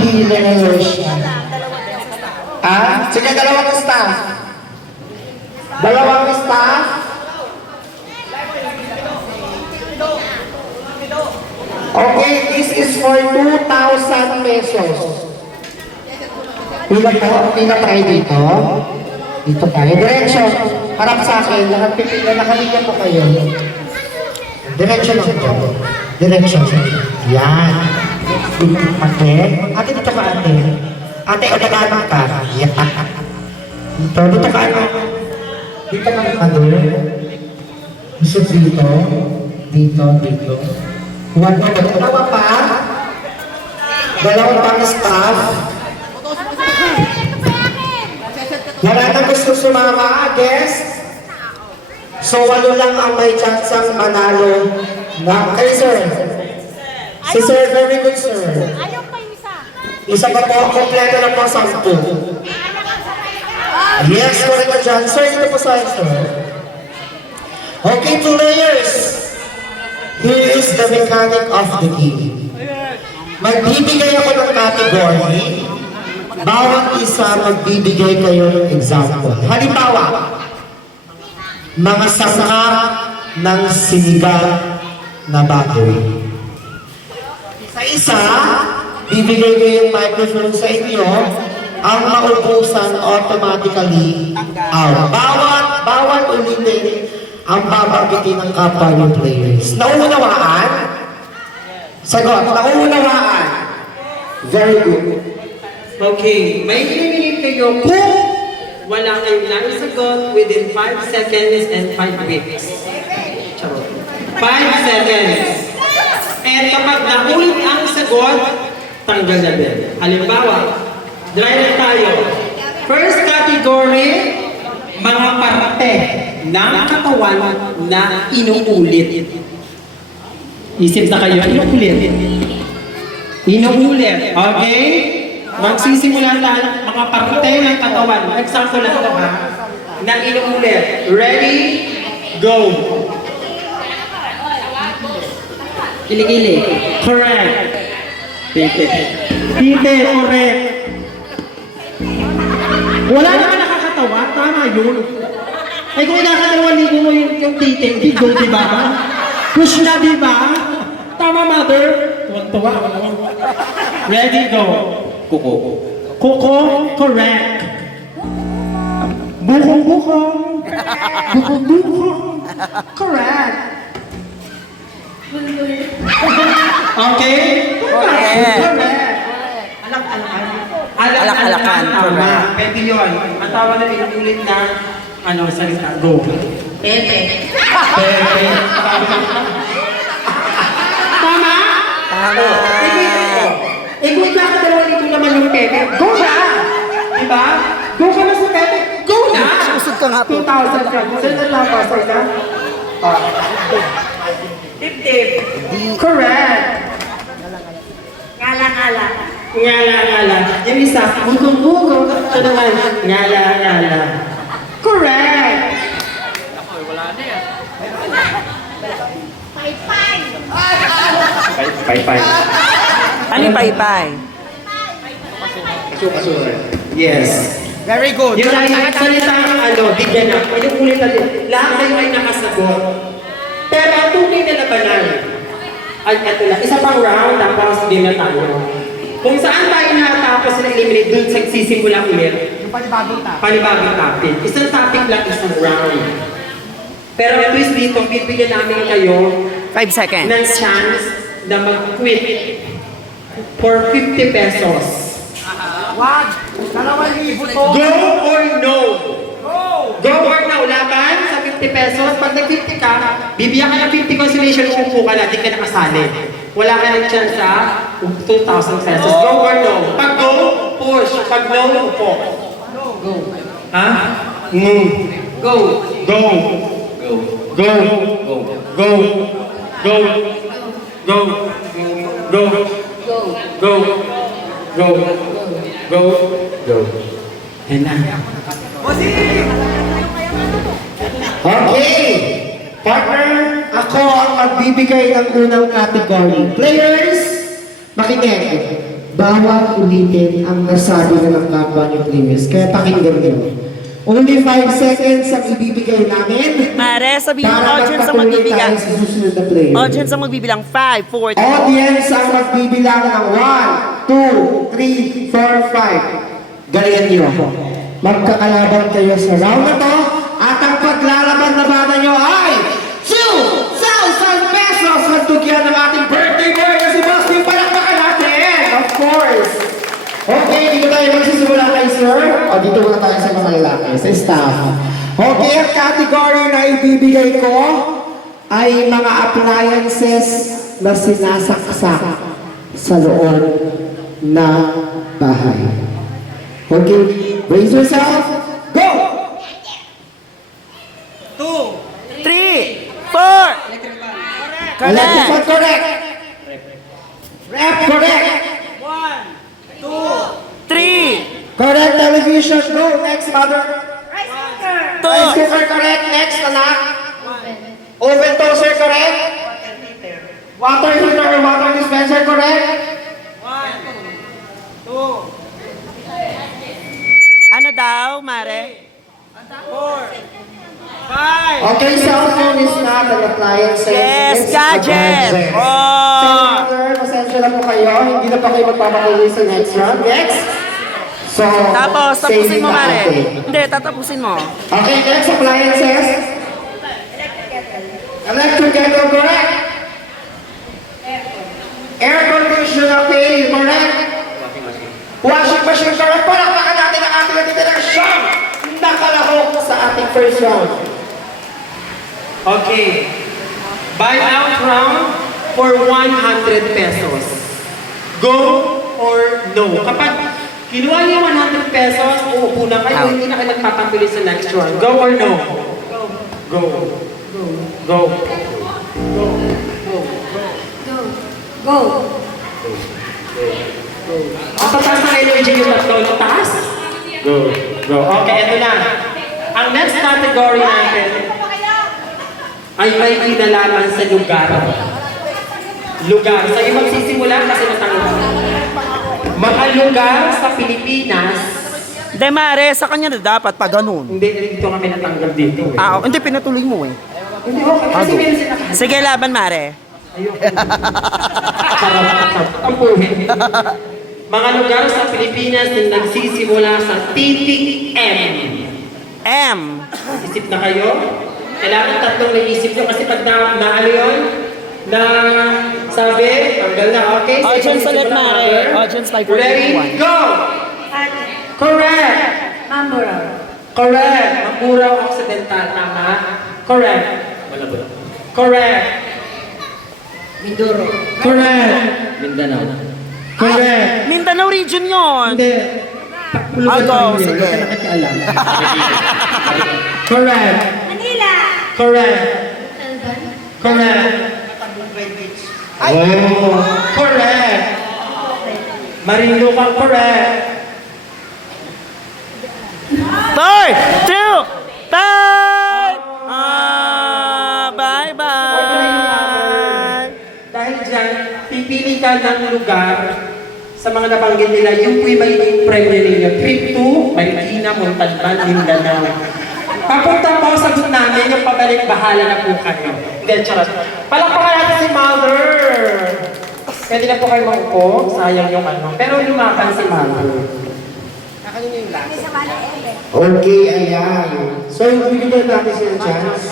healers. Sige, dalawang staff. Dalawang staff. Okay, this is for 2,000 pesos. Pila tayo dito. Dito tayo. Diretso. Harap sa akin. Nakalinya po kayo. Diretso lang po. Diretso. Yan. Ate. Ate, dito ka ate. Ate, o nagano ka? Yan. Dito ka ano. Dito ka ano. Gusto dito. Dito. Dalawa pa. Dalawa pang staff. Wala na gusto sumama, guest. So, 8 lang ang may chance ang manalo. Okay, sir. Si sir, very good, sir. Ayaw pa yung isa. Isa pa po, kompleto na po 10. Yes, correct na dyan. Sir, ito po sa sir. Okay, 2 layers. Here is the mechanic of the game. Magbibigay ako ng category. Bawat isa magbibigay kayo ng example. Halimbawa, mga sangka ng sinigang na baboy. Isa-isa, bibigay ko yung microphone sa inyo. Ang maubusan automatically out. Bawat ulitin ang babanggitin ng kapwa ng players. Nauunawaan? Sagot, nauunawaan. Very good. Okay, may hinihingi kayo kung wala kayong naisagot within 5 seconds and 5 weeks. 5 seconds. And kapag naulit ang sagot, tanggal na din. Halimbawa, dry na tayo. First category, mga parte ng katawan na inuulit. Isip na kayo, inuulit. Inuulit, okay? Magsisimula tayo ng mga parte ng katawan. Example lang ito ha, na inuulit. Ready? Go! Kilikili. Correct. Tite. Tite, correct. Wala naman nakakatawa. Tama yun. Ay kung ikakadalawang libo mo yung tite, hindi go, diba? Push na, diba? Tama, mother. Tuwa. Ready, go. Kuko. Kuko, correct. Bukong-bukong. Bukong-bukong. Correct. Okay? Correct. Alak-alakan. Tama. Pwede yun. Ang tawa na inulit na salita. Go. Pepe. Tama? Tama. Kung ikakadalawang libo naman yung Pepe, go na! Diba? Go ka na sa Pepe, go na! Susod ka nga po. 2,000 ka. Saan lang pa? Saan na? 50. Correct. Ngala-ngala. Ngala-ngala. Yung isa, bugong-bugong. Ito naman, ngala-ngala. Correct. Pay-pay. Pay-pay. Ano yung pay-pay? Yes. Very good. Yung salitang bigyan na, ulit natin, lahat kayo ay nakasagot. Pero ang tunay na labanan, ay ito lang, isa pang round, tapos game na tayo. Kung saan tayo natapos na eliminate, dun sisimula ulit. Yung panibagong topic. Panibagong topic. Isang topic lang, isang round. Pero at least dito, bibigyan namin kayo 5 seconds. ng chance na mag-quit for 50 pesos. Wag! 2,000 to. Go or no? Go or no, laban sa 50 pesos. Pag nag-50 ka, bibigyan ka ng 50 consolation, upo ka na, di ka nakasali. Wala ka ng chance sa 2,000 pesos. Go or no? Pag go, push. Pag no, upo. Go. Ha? Go. Go. Go. Go. Go. Go. Go. Go. Go. Go. Go. Go. And Okay! Partner, ako ang magbibigay ng unang category. Players, makinig. bawat ulitin ang nasabi na ng kapwa niyo, please. Kaya pakinggan niyo. Only 5 seconds ang ibibigay namin Mare, sabihin mo, para audience ang magpatuloy magbibilang. tayo sa susunod na player. Audience ang magbibilang. 5, 4, 3. Audience ang magbibilang ng 1, 2, 3, 4, 5. Galingan niyo. Magkakalaban kayo sa round na to at ang paglalaban na bata niyo ay 2,000 pesos at tugyan ng ating birthday boy na si Boss Tim. Palakpakan natin! Of course! Okay, dito tayo magsisimula kay sir. O, dito muna tayo sa mga lalaki, sa staff. Okay, ang category na ibibigay ko ay mga appliances na sinasaksak sa loob na bahay. Okay, raise yourself. Go! 2, 3, 4. Electric fan, Correct. correct. Rep, correct. 3, Correct television. Go. Next, mother. 2, Rice cooker, correct. Next, anak. Oven toaster, correct. Water heater, water dispenser, correct. ano daw, Mare? Okay, cell phone is not an appliance. Yes, It's a gadget. gadget. Oh. So, mother, pasensya na po kayo. Hindi na pa kayo magpapakuli sa next round. Next. So, Tapos, tapusin saving mo, na Mare. ate. Hindi, tatapusin mo. Okay, next appliances. Electric kettle, correct. Air conditioner, okay, correct. Washing machine, correct. Palakpakan natin ang ating natitirang siyang nakalahok sa ating first round. Okay. Buy-out round for 100 pesos. Go or no? Kapag kinuha niyo 100 pesos, uupo na kayo, hindi na kayo nagpapapili sa next round. Go or no? Go. Go. Go. Ang tataas ng energy yung tatlo, taas? Go. Go. Okay, ito na. Ang next category natin ay may kinalaman sa lugar. Lugar. Sa'yo magsisimula kasi natanong. Mga lugar sa Pilipinas, Hindi, Mare, sa kanya na dapat pa ganun. hindi dito kami natanggal dito. Ah, hindi, pinatuloy mo eh. Hindi okay. Kasi meron sila. Sige, laban, Mare. Tampuhin. Mga lugar sa Pilipinas na nagsisimula sa titik M. M. Isip na kayo? Kailangan tatlong naisip nyo kasi pag na ano yun? Na sabi, tanggal na, okay? Audience Sige, ulit, isip mo na, Mare. mother. Audience 5, 4, Ready? 3, 1. Go! Correct! Mamburao. Correct! Mamburao Occidental, tama? Correct. Correct. Mindoro. Correct. Mindanao. Correct. Mindanao region yun. Hindi. I'll go, sige. Nakikialam. Correct. Manila. Correct. Correct. Oh, correct. Marinduque, correct. 4, 2, time! Bye-bye! Dahil dyan, pipili ka ng lugar sa mga nabanggit nila, yung po'y may premyo ninyo. Trip to Marikina, Montalban, Mindanao. Papunta po sa sagot namin, yung pabalik bahala na po kayo. Hindi, charot. Palakpakan natin si Mother! Pwede na po kayo maupo, sayang yung ano. Pero lumaban si Mother. Okay, ayan. So, bigyan natin sila chance.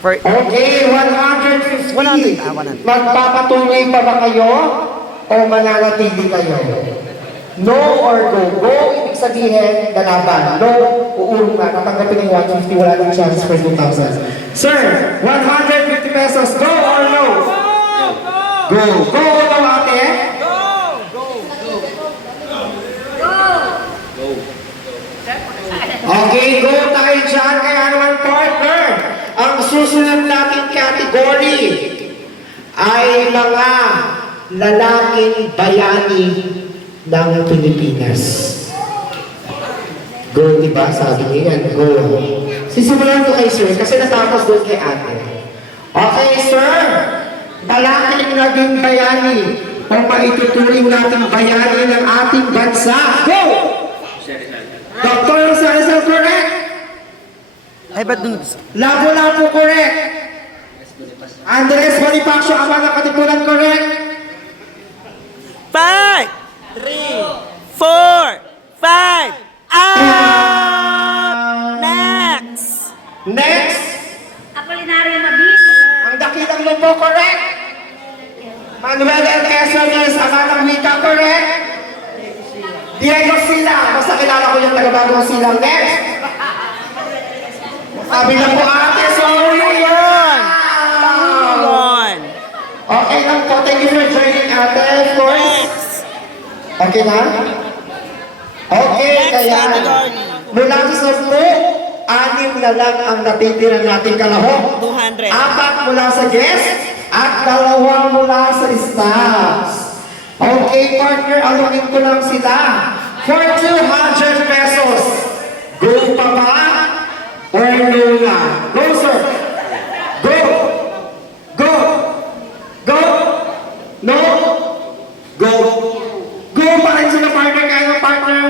Okay, 150. 100. Magpapatuloy pa ba kayo o mananatili kayo? No or go? Go, ibig sabihin, galaban. No, uurong na. Katanggapin ng 150, wala nang chance for 2,000. Sir, 150 pesos. Go or no? Go. Go o no, ate? Okay, go tayo dyan. Kaya naman, partner, ang susunod nating category ay mga lalaking bayani ng Pilipinas. Go, di ba? Sabi niya yan, go. Sisimulan ko kay sir kasi natapos doon kay ate. Okay, sir. Lalaking naging bayani o maituturing nating bayani ng ating bansa? Go! Dr. Rizal, correct? Ay, ba't dun? Lapu-Lapu, correct? Andres Bonifacio, Ama ng Katipunan, correct? 5, 3, 4, 5, out! Next! Next, Apolinario Mabini. ang Dakilang Lumbo, correct? Manuel L. Quezones, Ama ng Wika, correct? Diego Silang, basta kilala ko yung taga-Bagong Silang. Next! Sabi na po ate, sorry! Yun! Yun! Okay lang po, thank you for joining ate, of course. Next! Okay na? Okay, Next kaya category. mula sa 10, 6 na lang ang natitira nating kalahok. 200. 4 mula sa guest at 2 mula sa staffs. Okay, partner, alungin ko lang sila. For 200 pesos, go pa ba or no na? Go, sir. Go. Go. Go. No. Go. Go pa rin sila, partner. Kaya partner,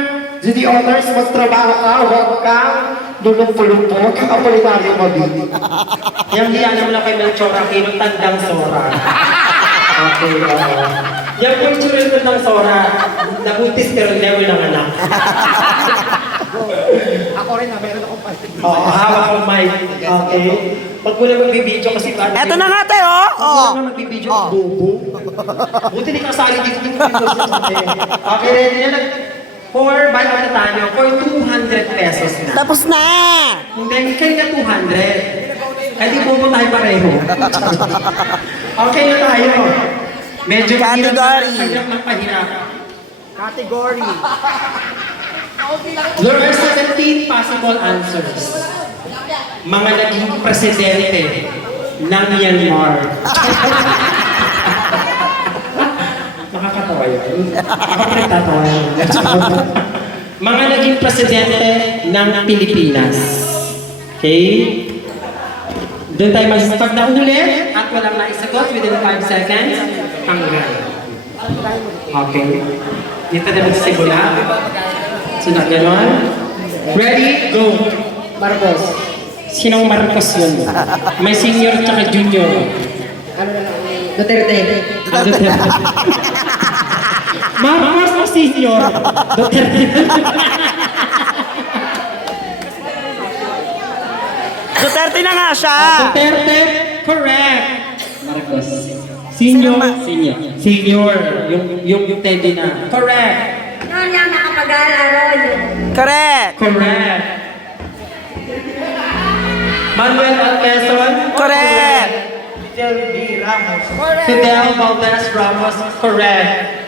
do the honors, magtrabaho ka, huwag kang lulong-pulong-pulong, kang Apolinario Mabini. Yung di alam lang kay Melchor Aquino, tandang Sora. Okay, yung cultural ko ng Sora, nabuntis pero never ng anak. Ako rin na, meron akong pati. Oo, hawak ang mic. Okay. Pag mo na magbibideo kasi ba? Eto na nga tayo, oh! Pag mo na magbibideo, bobo. Buti di kasali dito yung okay, ready na? For, by the time, for 200 pesos na. Tapos na! Hindi, kayo na 200. Ay, di bobo tayo pareho. Okay na tayo. Medyo Category. Hirap ng pahirap. Category. There are 17 possible answers. Mga naging presidente ng Myanmar. Makakatawa yun. Ako nagtatawa yun. Mga naging presidente ng Pilipinas. Okay? Doon tayo pag naulit at walang naisagot within 5 seconds, hanggang. Okay. Dito na magsisimula. Sunod gano'n. Ready? Go! Marcos. Sinong Marcos yun? May senior tsaka junior. Ano na lang? Duterte. Duterte. Marcos o senior? Duterte. Duterte na nga siya! Duterte, correct. Marcos. Senior. Senior. Yung Teddy na. Correct. Noon yung nakapag-aaral. Correct! Correct. Manuel L. Quezon. Correct! Fidel Valdez Ramos. Correct.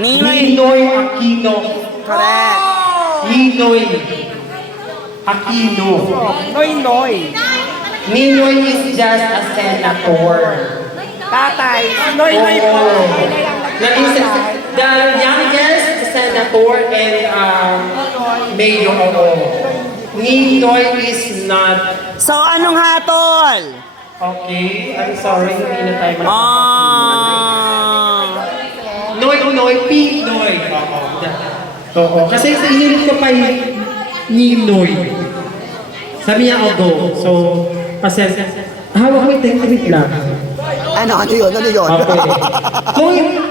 Ninoy! Ninoy Aquino. Correct! Ninoy Aquino. Noy! Ninoy is just a senator. Tatay! Noy po! The youngest senator and mayor. Ninoy is not. So, anong hatol? Okay, I'm sorry, hindi na tayo Ah! Pinoy. Oo, kasi sa inilit ko pa yung Ninoy. Sabi niya, I'll go. So, kasi, hawak mo yung wait lang. Ano yun? Okay.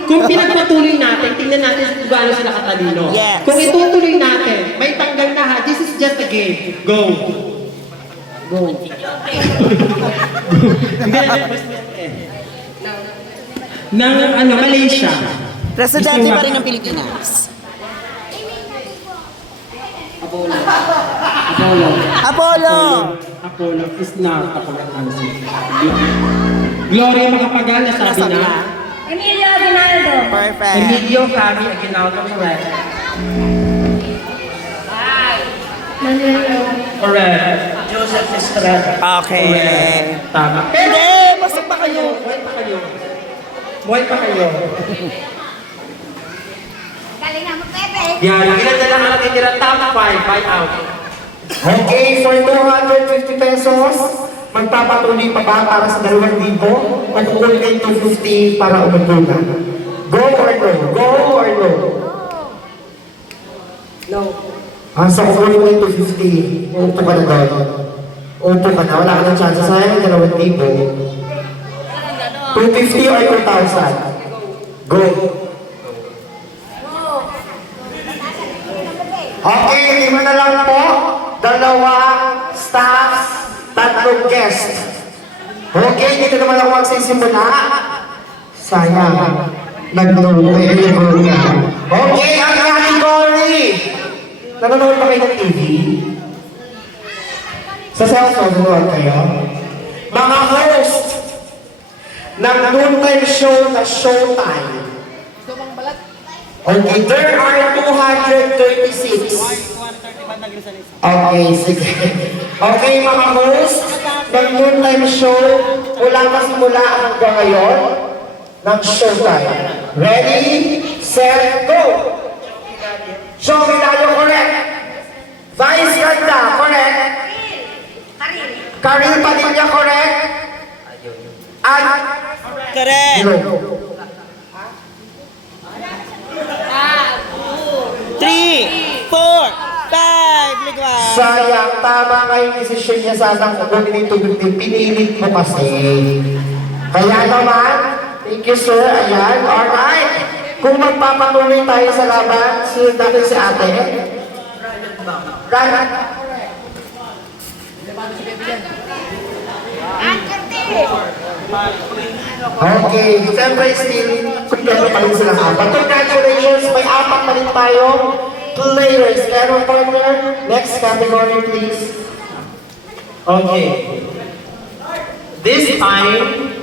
Kung pinagpatuloy natin, tingnan natin kung gaano sila katalino. Yes. Kung itutuloy natin, may tanggal na ha, this is just a game. Go. Ng Malaysia. Presidente pa rin ng Pilipinas. Apollo is not a correct answer. Gloria Macapagal, nasabi na. Emilio Aguinaldo. Perfect. Emilio Fabi Aguinaldo, correct. Manuel. Correct. Joseph Estrada. Okay. Tama. Hindi! Pasok pa kayo. Buhay pa kayo. Galing na mo, Pepe. Yan, ilan na lang ang natitira? Top 5, buy out. Okay, for 250 pesos, magpapatuloy pa ba para sa 2,000? Mag-uul kayo 250 para umutunan. Sa kukunin mo yung 250, uupo ka na doon. Uupo ka na, wala ka ng chance. Sayang 2,000. 250 or 2,000? Go! Okay, 5 na lang po. 2 staffs, 3 guests. Okay, dito naman ako magsisimula. Sayang. Nag-no-way. Okay, ang category. Nanonood pa kayo ng TV? Sa cellphone, nanonood kayo? Mga host ng noontime show na Showtime. Okay, there are 236. Okay, sige. Okay, mga host ng noontime show, mula pasimula hanggang ngayon, ng Showtime. Ready, set, go! Show me tayo, correct. Vice Ganda, correct. Karil Padilla, correct. At Correct. Hello. 3, 4, 5, ligwas. Sayang, tama nga yung desisyon niya sana kukunin yung tubig din. Pinilit mo kasi. Kaya naman, thank you sir. Ayan, alright. Kung magpapatuloy tayo sa laban, sunod natin si ate. Ryan. Okay, siyempre still, kumpleto pa rin silang apat. Congratulations, may apat pa rin tayo. Players, Carol partner, next category please. Okay. This time,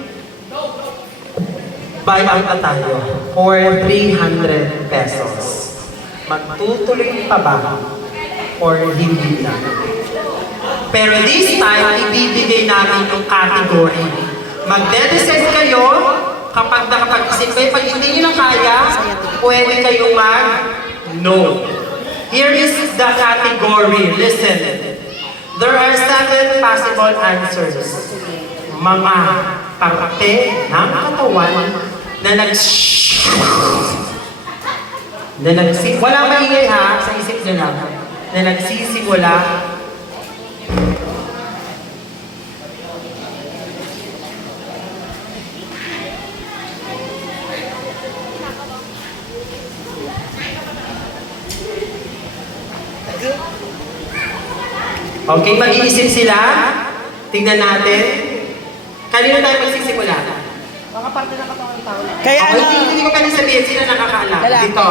buy out na tayo for 300 pesos. Magtutuloy pa ba? Or hindi na? Pero this time, ibibigay namin yung category. Magde-decide kayo kapag nakapag-isip kayo. Pag hindi nyo na kaya, pwede kayong mag-no. Here is the category. Listen. There are 7 possible answers. Mga parte ng katawan na wala maingay ha, sa isip nyo lang, na nagsisimula okay, mag-iisip sila. Tingnan natin. Kanino tayo magsisimula? Kaya Okay, ano? hindi ko pwede sabihin sila nakakaalam. Lalaki. Dito.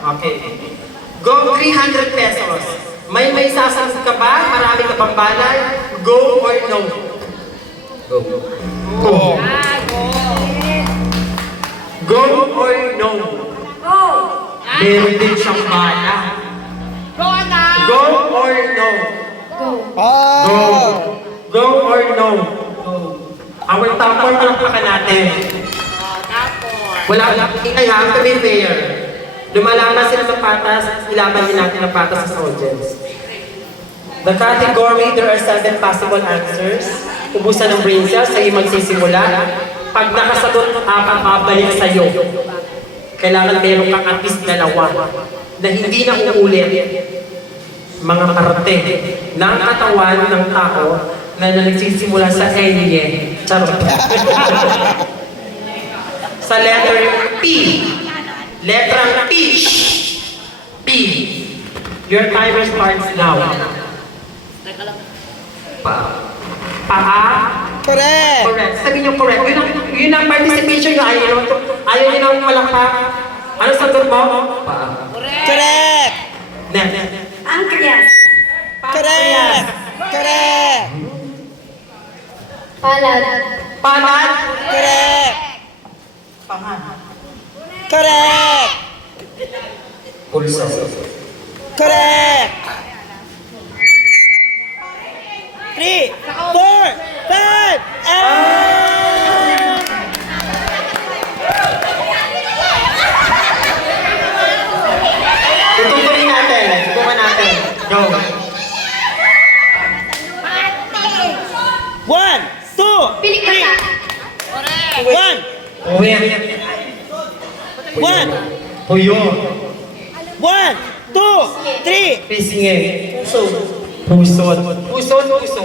Okay. Go 300 pesos. May sasagot ka ba? Marami ka pang balay? Go or no? Go. Go. Go or no? Go! Meron din siyang bala. Go na! Go or no? Go! Oh! Go. Go or no? Go. Our top 4 palakpakan natin. Wala, I have to be fair. Lumalaban sila sa patas, ilaban din natin ang patas sa audience. The category, there are 7 possible answers. Ubusan ng brain cells, sa'yo magsisimula. Pag nakasagot, babalik sa'yo. Kailangan meron kang at least 2 na hindi na uulit. Mga parte ng katawan ng tao na nagsisimula sa enye. Charot. Sa letter P. Letrang P. P. Your timer starts now. Paa. Correct. Correct. Sabihin niyo correct. Yun ang participation nyo. Ayaw nyo nang malakpak. Ano sagot mo? Paa. Correct. Next. Pancreas! Correct. Correct. Palad! Palad. Correct. Pangan. Correct. Pulso. Correct. 3, 4, 5, Tututuloy natin. Subukan natin. Go. 1, 2, Pilikata! 1, Uwi. 1, Puyo. 1, 2, 3. Pisngi. Puso. Puso. Puso. Puso.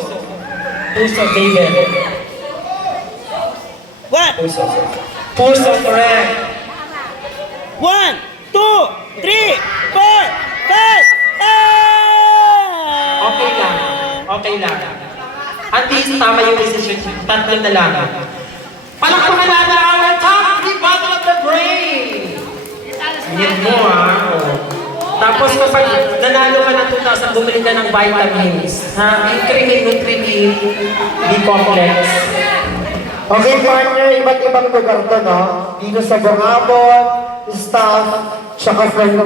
Puso, David. 1, Puso. Puso, correct. 1, 2, 3, 4, 5. Okay lang. Okay lang. At least tama yung decision. Tatlo na lang. Palakpakan natin ang top 3 bottle of the brain. Yan mo Tapos kapag nanalo ka ng 2,000, bumili ka ng vitamins. Ha? Yung creamy, Nutri-Mill, B-complex. Okay, partner, iba't ibang lugar to, no? Dito sa Bungabon, staff, tsaka from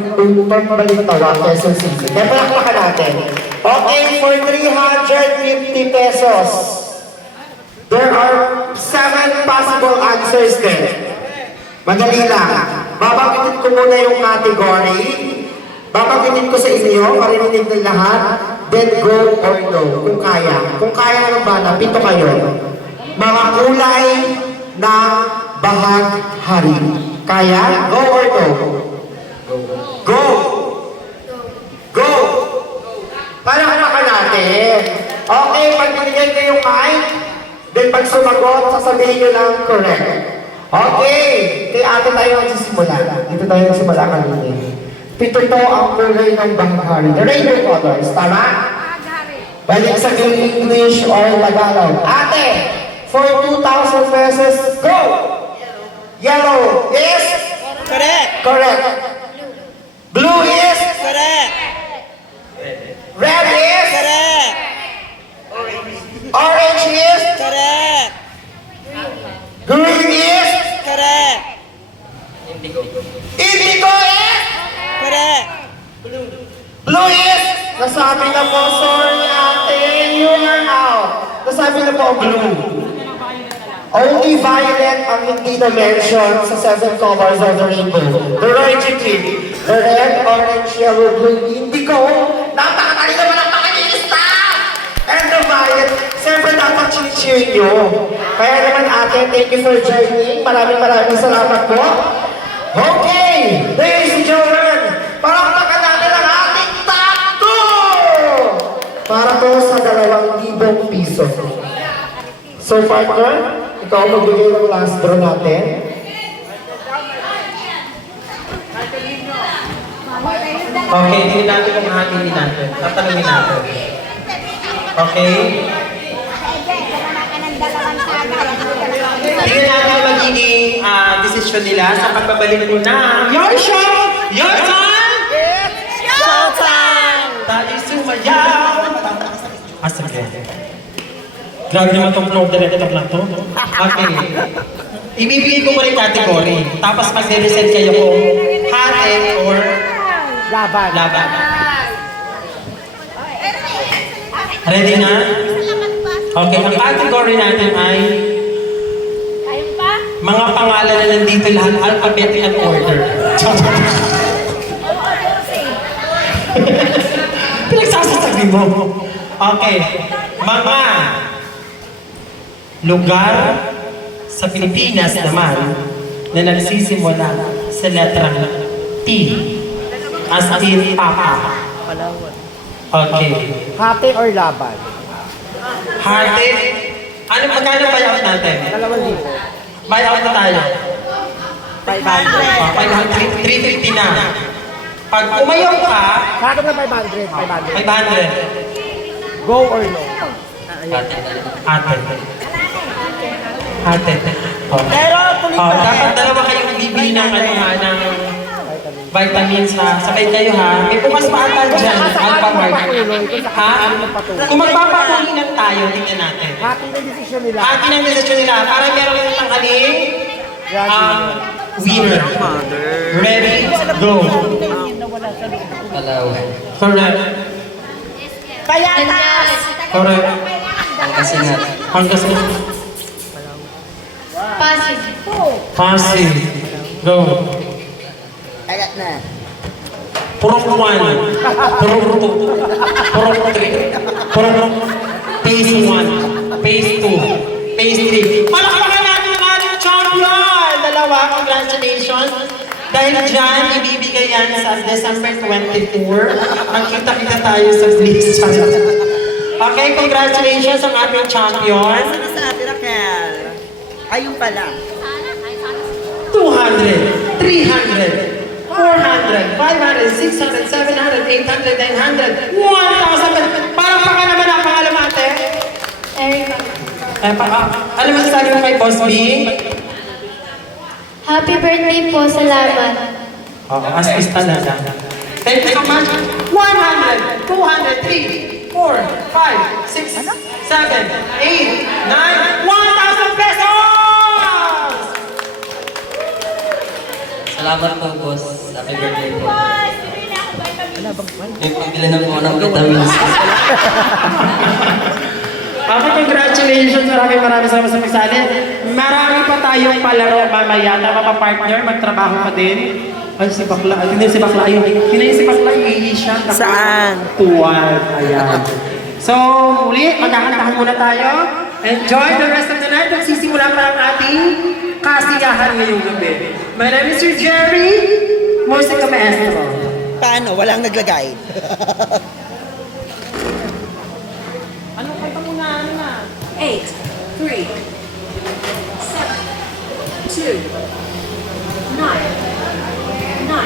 Balitawa, Quezon City. Kaya palakpakan natin. Okay, for 350 pesos, there are 7 possible answers there. Madali lang. Babanggitin ko muna yung category. Babanggitin ko sa inyo, marinig ng lahat. Then go or no, kung kaya. Kung kaya ng bala, 7 kayo. Mga kulay na bahaghari. Kaya? Go or no? Go! Go! Palakpakan natin. Okay, pag binigyan ko yung mic, then pag sumagot, sasabihin nyo lang correct. Okay, kay ate tayo magsisimula. Dito tayo magsimula kanina. 7 to ang kulay ng bahaghari. The rainbow colors, tama? Balik sa English or Tagalog. Ate, for 2,000 pesos, go! Yellow is? Correct. Correct. Blue is? Correct. Red is? Correct. Orange is? Correct. Green is? Correct. Indigo is? Correct. Blue is? Nasabi na po, sorry ate, you are out. Nasabi na po, blue. Only violet ang hindi na-mention sa 7 colors of the rainbow. The Royalty, the red, orange, yellow, blue, indigo. Napakatali naman ang pakilista! And the violet, siyempre dapat chill nyo. Kaya naman ate, thank you for joining. Maraming salamat po. Okay, ladies and gentlemen, palakpakan natin ang ating takto! Para po sa 2,000 piso. So partner, ikaw magbigay ng last draw natin. Okay, hindi natin kung hatiin natin. Tatanungin natin. Okay? Tingnan natin ang magiging desisyon nila sa pagbabalik mo na your show! Your time! Showtime! Tayo sumayaw! Sige. Grabe naman itong flow director lang to. Okay. Ibibigay ko muna yung category. Tapos mag-decide kayo kung hatin or laban. Ready na? Okay, ang category natin ay mga pangalan na nandito lahat, alphabetical order. Pinagsasasabi mo. Okay. Mga lugar sa Pilipinas naman na nagsisimula sa letrang T. As in Papa. Okay. Hati or laban? Hati. Ano magkano buyout natin? 2,000. Buyout na tayo. 500. 350 na. Pag umayaw ka, Sa akin na 500. 500. Go or no? Ate. Oh. Pero tuloy Oh, pa dapat rin. dalawa kayong bibili ng ng vitamins ha. Sabay kayo ha. May bukas pa ata dyan. Alphamart. Ha? Kung magpapapulinan tayo, tingnan natin. Hati na decision nila. Atin ang desisyon nila para meron yung tanghaling winner. Ready? Go. Correct. Payatas! Correct. Pangasinan. Pasig. Go. Alat na. Purok 1. Purok 2. Purok 3. Purok Phase 1. Phase 2. Phase 3. Palakpakan natin ang ating champion! Dalawa, congratulations! Dahil dyan, ibibigay yan sa December 24. Ang kita-kita tayo sa Bliss Challenge. Okay, congratulations ang ating champion. Ano sa ate Raquel? Ayun pala. 200, 300, 400, 500, 600, 700, 800, 900, 1,000. Parang baka naman ang pangalan mo, ate. Erica. Ano masasabi mo kay Boss B? Happy birthday po. Salamat. Oo, asista na lang. Thank you so much. 100, 200, 3, 4, 5, 6, 7, 8, 9, 1,000 pesos! Salamat po, boss. Happy birthday po. May pabili na po ng vitamins. Okay, congratulations. Maraming salamat sa pagsali. Marami pa tayong palaro mamaya na mapapartner, magtrabaho pa din. Ay, si Bakla. Hindi si Bakla yun. Hindi si Bakla, iihi siya. Saan? Tuwal. Ayan. So, muli, magkakantahan muna tayo. Enjoy the rest of the night. Magsisimula pa ang ating kasiyahan ngayong gabi. My name is Sir Jerry, Musica Maestro. Paano? Walang naglagay. Ano kanta muna? Ano na? 8, 3, 7, 2, 9, 4,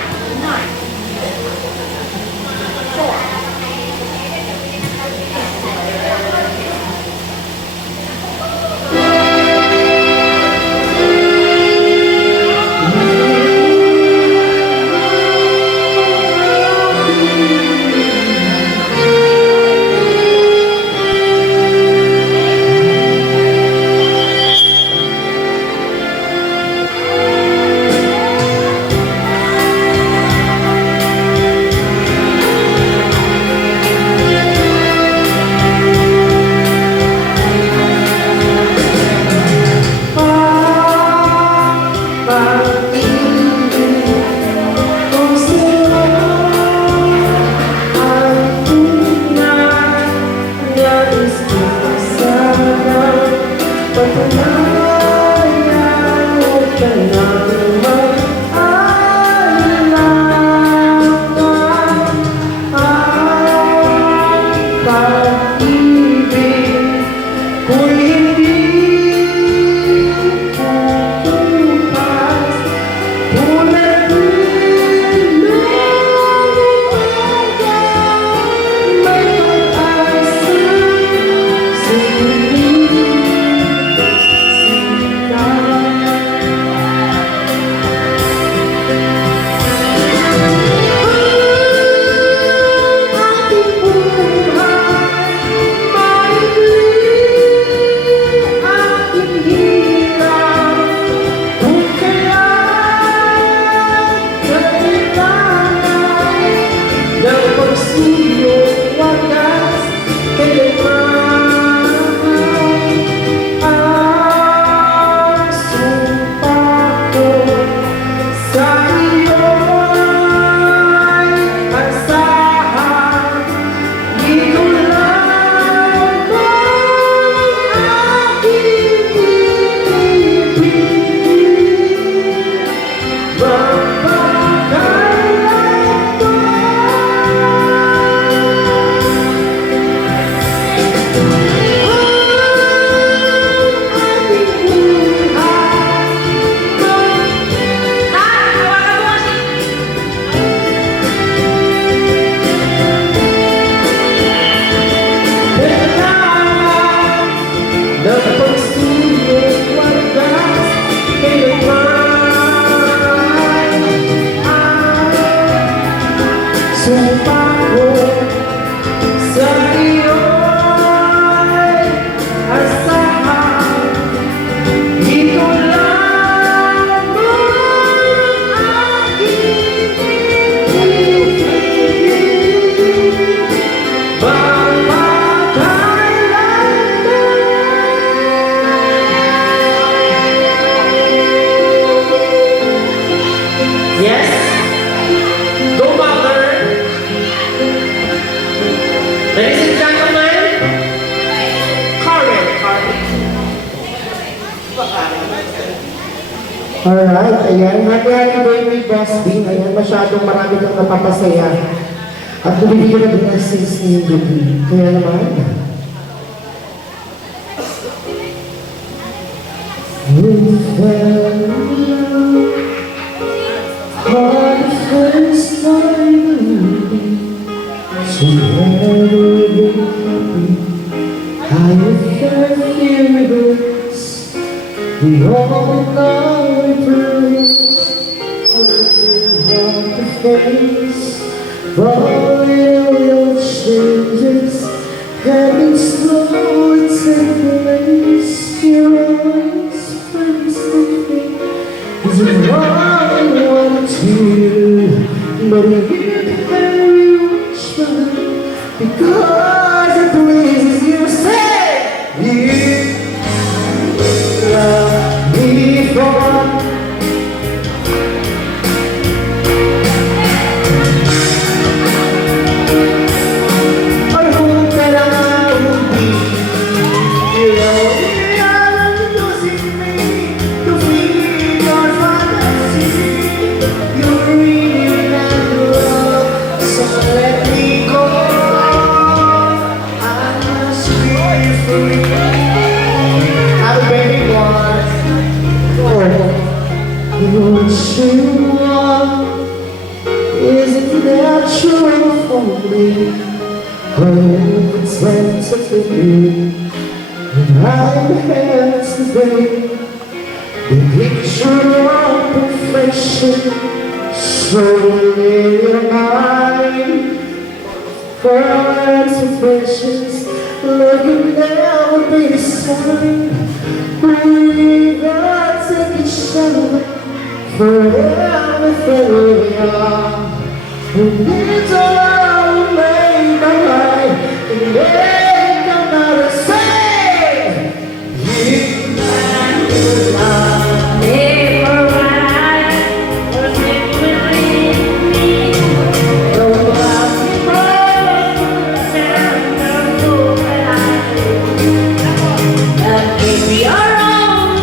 Alright, ayan. Happy birthday, Boss Bing. Ayan, masyadong marami kang napapasaya. At bumibigyan na blessings ni Gabi. Kaya naman, we fell in love for the first time. So very happy. How you felt fearless. We all know it proves a little the face. All your changes having slow and take place. Your eyes first thinking is it wrong I want to, but you very much because it pleases you. Say you love me for. I hope that I will be your only one losing me to feed your fantasy. You're real and love, so let me go. I must be free. I'll be one. What you want is it natural for me? Or it's meant to be when I'm here today. The picture of perfection showing in your mind. For our expressions, looking down will be the sun. We got to take each other for everything we are. And it's